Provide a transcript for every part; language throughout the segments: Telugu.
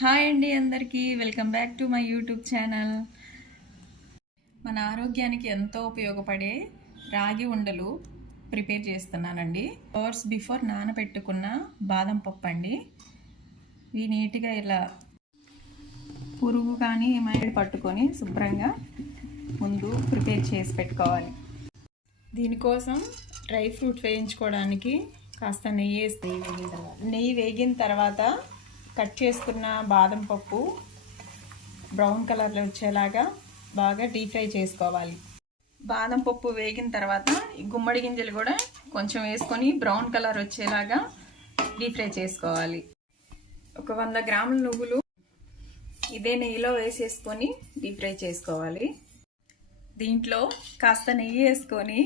హాయ్ అండి, అందరికీ welcome back to my YouTube channel. మన ఆరోగ్యానికి ఎంతో ఉపయోగపడే రాగి ఉండలు ప్రిపేర్ చేస్తున్నానండి. అవర్స్ బిఫోర్ నానబెట్టుకున్న బాదం పప్పు అండి. ఇవి నీట్గా ఇలా పురుగు కానీ మైండ్ పట్టుకొని శుభ్రంగా ముందు ప్రిపేర్ చేసి పెట్టుకోవాలి. దీనికోసం డ్రై ఫ్రూట్ వేయించుకోవడానికి కాస్త నెయ్యి వేస్తే నెయ్యి వేగిన తర్వాత కట్ చేసుకున్న బాదం పప్పు బ్రౌన్ కలర్లో వచ్చేలాగా బాగా డీప్ ఫ్రై చేసుకోవాలి. బాదం పప్పు వేగిన తర్వాత ఈ గుమ్మడి గింజలు కూడా కొంచెం వేసుకొని బ్రౌన్ కలర్ వచ్చేలాగా డీప్ ఫ్రై చేసుకోవాలి. ఒక 100 గ్రాముల నువ్వులు ఇదే నెయ్యిలో వేసేసుకొని డీప్ ఫ్రై చేసుకోవాలి. దీంట్లో కాస్త నెయ్యి వేసుకొని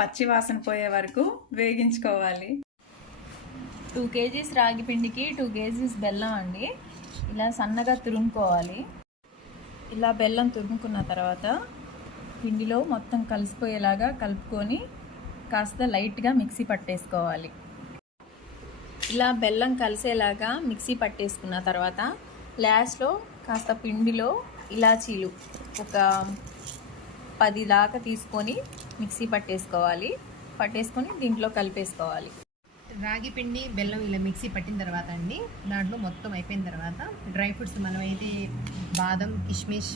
పచ్చి వాసన పోయే వరకు వేగించుకోవాలి. 2 kgs రాగి పిండికి 2 kgs బెల్లం అండి. ఇలా సన్నగా తురుముకోవాలి. ఇలా బెల్లం తురుముకున్న తర్వాత పిండిలో మొత్తం కలిసిపోయేలాగా కలుపుకొని కాస్త లైట్గా మిక్సీ పట్టేసుకోవాలి. ఇలా బెల్లం కలిసేలాగా మిక్సీ పట్టేసుకున్న తర్వాత లాస్ట్లో కాస్త పిండిలో ఇలాచీలు ఒక 10 దాకా తీసుకొని మిక్సీ పట్టేసుకొని దీంట్లో కలిపేసుకోవాలి. రాగి పిండి బెల్లం ఇలా మిక్సీ పట్టిన తర్వాత అండి, దాంట్లో మొత్తం అయిపోయిన తర్వాత డ్రై ఫ్రూట్స్ మనమైతే బాదం, కిష్మిష్,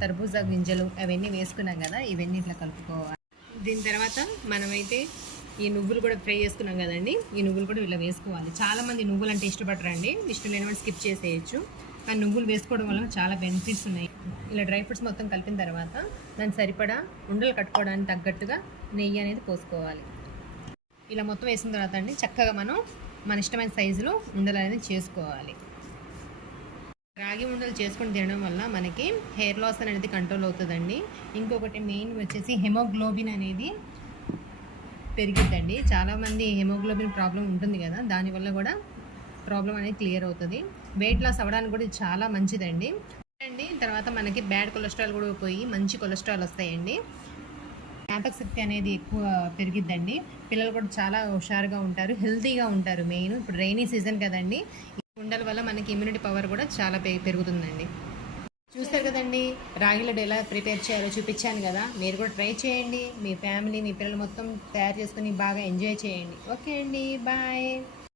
తర్బూజా గింజలు అవన్నీ వేసుకున్నాం కదా, ఇవన్నీ ఇట్లా కలుపుకోవాలి. దీని తర్వాత మనమైతే ఈ నువ్వులు కూడా ఫ్రై చేసుకున్నాం కదండి, ఈ నువ్వులు కూడా ఇలా వేసుకోవాలి. చాలామంది నువ్వులు అంటే ఇష్టపడరండి, ఇష్టం లేని వాళ్ళు స్కిప్ చేసేయచ్చు. కానీ నువ్వులు వేసుకోవడం వల్ల చాలా బెనిఫిట్స్ ఉన్నాయి. ఇలా డ్రై ఫ్రూట్స్ మొత్తం కలిపిన తర్వాత దాన్ని సరిపడా ఉండలు కట్టుకోవడానికి తగ్గట్టుగా నెయ్యి అనేది పోసుకోవాలి. ఇలా మొత్తం వేసిన తర్వాత అండి చక్కగా మనం మన ఇష్టమైన సైజులో ఉండలు అనేది చేసుకోవాలి. రాగి ఉండలు చేసుకొని తినడం వల్ల మనకి హెయిర్ లాస్ అనేది కంట్రోల్ అవుతుందండి. ఇంకొకటి మెయిన్ వచ్చేసి హెమోగ్లోబిన్ అనేది పెరిగిద్దండి. చాలామంది హెమోగ్లోబిన్ ప్రాబ్లం ఉంటుంది కదా, దానివల్ల కూడా ప్రాబ్లం అనేది క్లియర్ అవుతుంది. వెయిట్ లాస్ అవ్వడానికి కూడా ఇది చాలా మంచిదండి. తర్వాత మనకి బ్యాడ్ కొలెస్ట్రాల్ కూడా పోయి మంచి కొలెస్ట్రాల్ వస్తాయండి. జ్ఞాపక శక్తి అనేది ఎక్కువ పెరిగిద్దండి. పిల్లలు కూడా చాలా హుషారుగా ఉంటారు, హెల్తీగా ఉంటారు. మెయిన్ ఇప్పుడు రైనీ సీజన్ కదండి, ఉండల వల్ల మనకి ఇమ్యూనిటీ పవర్ కూడా చాలా పెరుగుతుందండి. చూస్తారు కదండి, రాగి లడ్డు ఎలా ప్రిపేర్ చేయాలో చూపించాను కదా, మీరు కూడా ట్రై చేయండి. మీ ఫ్యామిలీ, మీ పిల్లలు మొత్తం తయారు చేసుకొని బాగా ఎంజాయ్ చేయండి. ఓకే అండి, బాయ్.